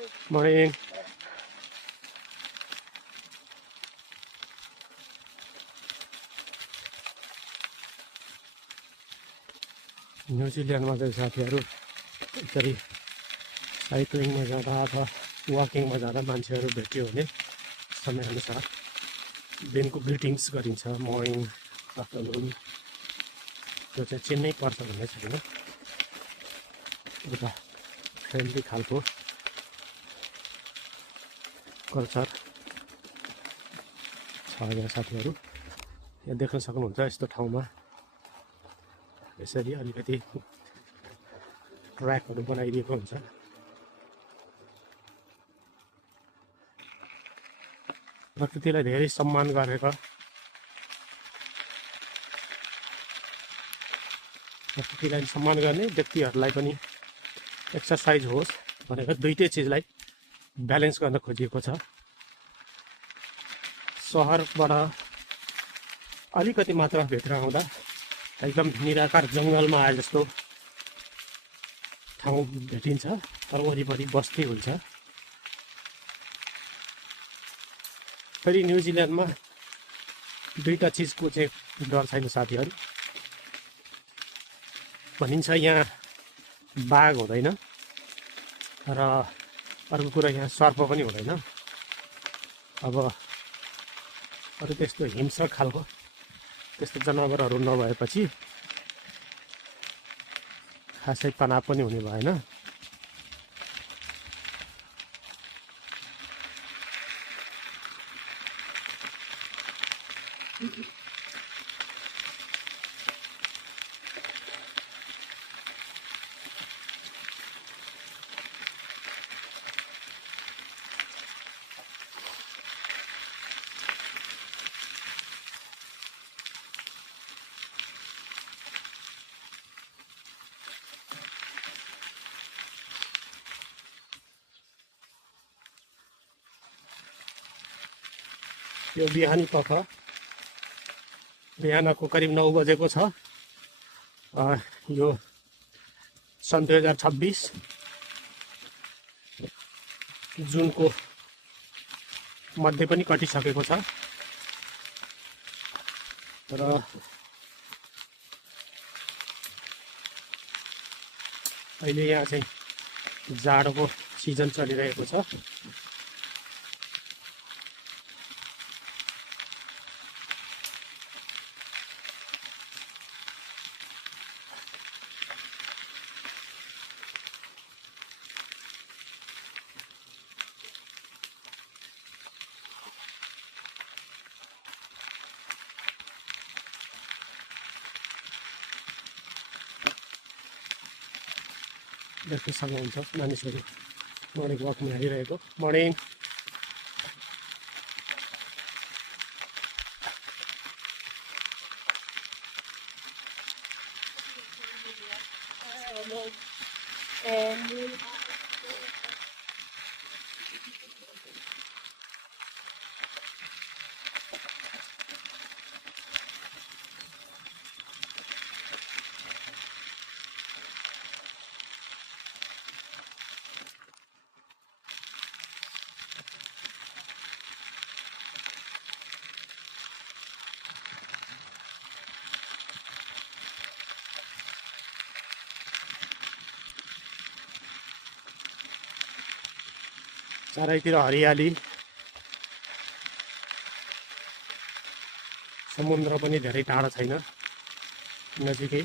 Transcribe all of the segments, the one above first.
Morning. न्युजिल्यान्डमा चाहिँ साथीहरू यसरी साइक्लिङमा जाँदा अथवा वाकिङमा जाँदा मान्छेहरू भेट्यो भने समयअनुसार दिनको ग्रिटिङ्स गरिन्छ मर्निङ आफ्टरनुन। त्यो चाहिँ चिन्नै पर्छ भन्ने छैन, एउटा फ्रेन्डली खालको कल्चर छ यहाँ साथीहरू। यहाँ देख्न सक्नुहुन्छ यस्तो ठाउँमा यसरी अलिकति ट्र्याकहरू बनाइदिएको हुन्छ। प्रकृतिलाई धेरै सम्मान गरेर प्रकृतिलाई सम्मान गर्ने व्यक्तिहरूलाई पनि एक्सर्साइज होस् भनेर दुईटै चिजलाई ब्यालेन्स गर्न खोजिएको छ। सहरबाट अलिकति मात्र भित्र आउँदा एकदम निराकार जङ्गलमा आए जस्तो ठाउँ भेटिन्छ, तर वरिपरि बस्ती हुन्छ। फेरि न्युजिल्यान्डमा दुईवटा चिजको चाहिँ डर छैन साथीहरू। भनिन्छ यहाँ बाघ हुँदैन र अर्को कुरा यहाँ सर्प पनि हुँदैन। अब अरू त्यस्तो हिंस्रक खालको त्यस्तो जनावरहरू नभएपछि खासै तनाव पनि हुने भएन। यो बिहानी पख बिहानको करिब 9 बजेको छ। यो सन् 2026 जुनको मध्य पनि कटिसकेको छ र अहिले यहाँ चाहिँ जाडोको सिजन चलिरहेको छ। देख्न सक्नुहुन्छ मानिसहरू मर्निङ वाकमा हिँडिरहेको। मर्निङ चारैतिर हरियाली, समुद्र पनि धेरै टाढा छैन, नजिकै।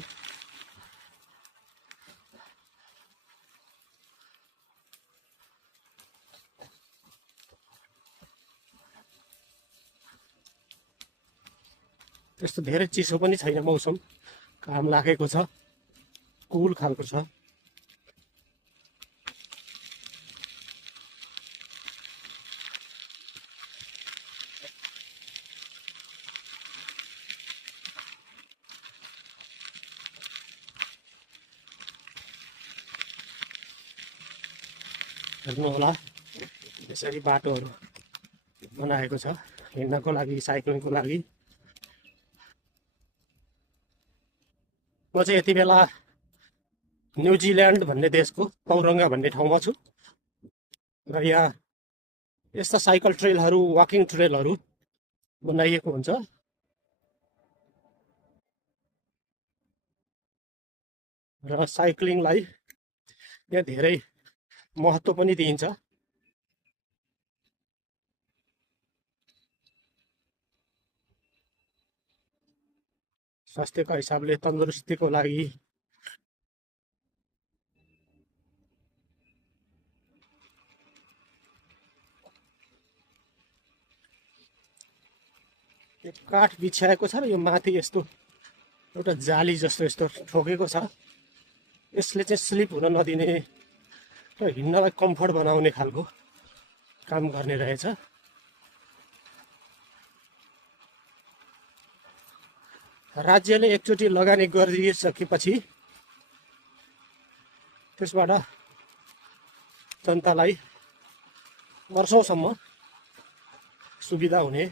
त्यस्तो धेरै चिसो पनि छैन, मौसम घाम लागेको छ, कुल खालको छ। हेर्नु होला यसरी बाटोहरू बनाएको छ हिँड्नको लागि, साइक्लिङको लागि। म चाहिँ यति बेला न्युजिल्यान्ड भन्ने देशको तौरङ्गा भन्ने ठाउँमा छु। र यहाँ यस्ता साइकल ट्रेलहरू वाकिङ ट्रेलहरू बनाइएको हुन्छ। र साइक्लिङलाई यहाँ धेरै महत्त्व पनि दिइन्छ। स्वास्थ्यका हिसाबले, तन्दुरुस्तीको लागि। यो काठ बिछ्याएको छ र यो माथि यस्तो एउटा जाली जस्तो यस्तो ठोकेको छ। यसले चाहिँ स्लिप हुन नदिने र हिँड्नलाई कम्फर्ट बनाउने खालको काम गर्ने रहेछ। राज्यले एकचोटि लगानी गरिसकेपछि त्यसबाट जनतालाई वर्षौंसम्म सुविधा हुने।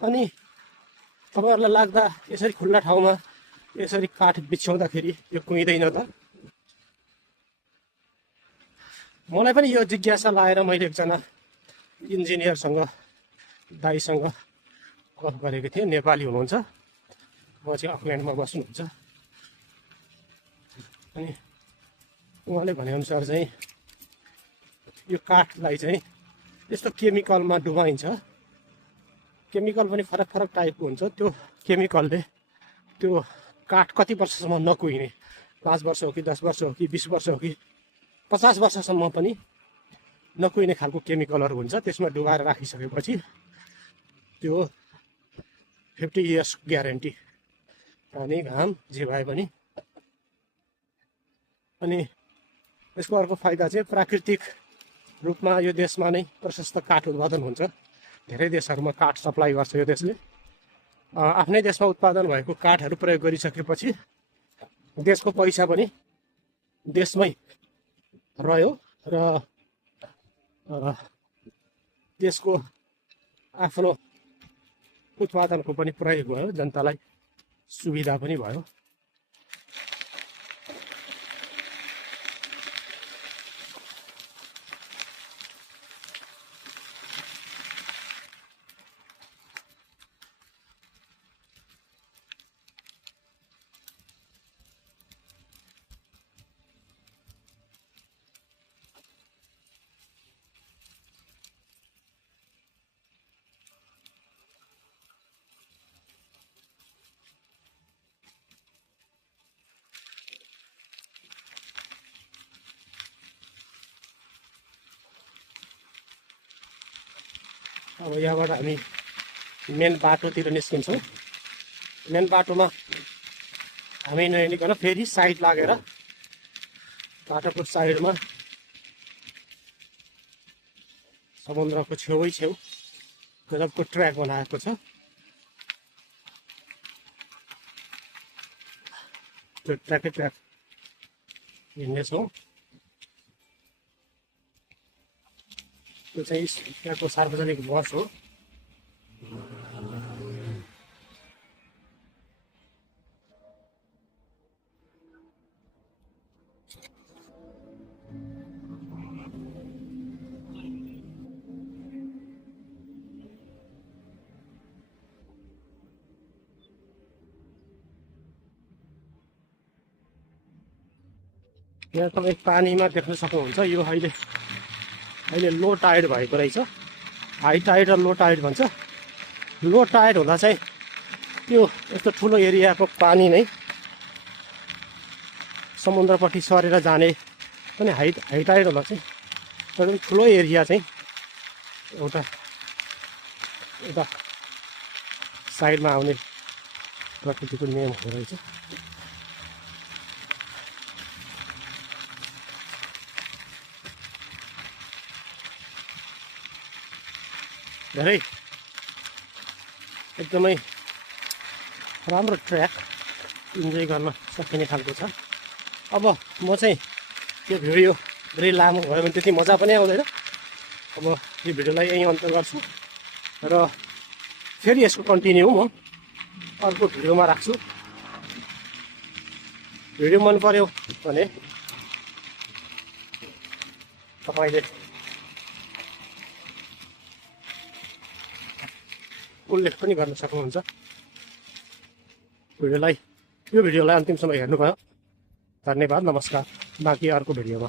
अनि तपाईहरुलाई लाग्दा यसरी खुल्ला ठाउँमा यसरी काठ बिछ्याउँदाखेरि यो कुइदैन त? मलाई पनि यो जिज्ञासा लागेर मैले एकजना इन्जिनियरसँग दाइसँग गफ गरेको थिएँ। नेपाली हुनुहुन्छ, म चाहिँ अकल्यान्डमा बस्नुहुन्छ। अनि उहाँले भनेअनुसार चाहिँ यो काठलाई चाहिँ यस्तो केमिकलमा डुबाइन्छ। केमिकल पनि फरक फरक टाइपको हुन्छ। त्यो केमिकलले त्यो काठ कति वर्षसम्म नकुहिने, 5 वर्ष हो कि 10 वर्ष हो कि 20 वर्ष हो कि 50 वर्षसम्म पनि नकुहिने खालको केमिकलहरू हुन्छ। त्यसमा डुबाएर राखिसकेपछि त्यो 50 इयर्स ग्यारेन्टी, पानी घाम जे भए पनि। अनि यसको अर्को फाइदा चाहिँ प्राकृतिक रूपमा यो देशमा नै प्रशस्त काठ उत्पादन हुन्छ। धेरै देशहरूमा काठ सप्लाई गर्छ यो देशले। आफ्नै देशमा उत्पादन भएको काठहरू प्रयोग गरिसकेपछि देशको पैसा पनि देशमै रह्यो र देशको आफ्नो उत्पादनको पनि प्रयोग भयो, जनतालाई सुविधा पनि भयो। अब यहाँबाट हामी मेन बाटोतिर निस्किन्छौँ। मेन बाटोमा हामी नहिँडिकन फेरि साइड लागेर बाटोको साइडमा समुद्रको छेउै छेउ गजबको ट्र्याक बनाएको छ। त्यो ट्र्याक हिँड्नेछौँ। त्यो चाहिँ त्यहाँको सार्वजनिक बस हो। यहाँ तपाईँ पानीमा देख्न सक्नुहुन्छ, यो अहिले लो टाइड भएको रहेछ। हाई टाइड र लो टाइड भन्छ। लो टाइड हुँदा चाहिँ त्यो यस्तो ठुलो एरियाको पानी नै समुद्रपट्टि सरेर जाने। अनि हाई टाइड हुँदा चाहिँ एकदम ठुलो एरिया चाहिँ एउटा साइडमा आउने प्रकृतिको नियम हुँदो रहेछ। धेरै एकदमै राम्रो ट्र्याक, इन्जोय गर्न सकिने खालको छ। अब म चाहिँ यो भिडियो धेरै लामो भयो भने त्यति मजा पनि आउँदैन। अब यो भिडियोलाई यहीँ अन्त गर्छु र फेरि यसको कन्टिन्यू म अर्को भिडियोमा राख्छु। भिडियो मन पर्यो भने तपाईँले उल्लेख पनि गर्न सक्नुहुन्छ। यो भिडियोलाई अन्तिमसम्म हेर्नुभयो, धन्यवाद, नमस्कार। बाँकी अर्को भिडियोमा।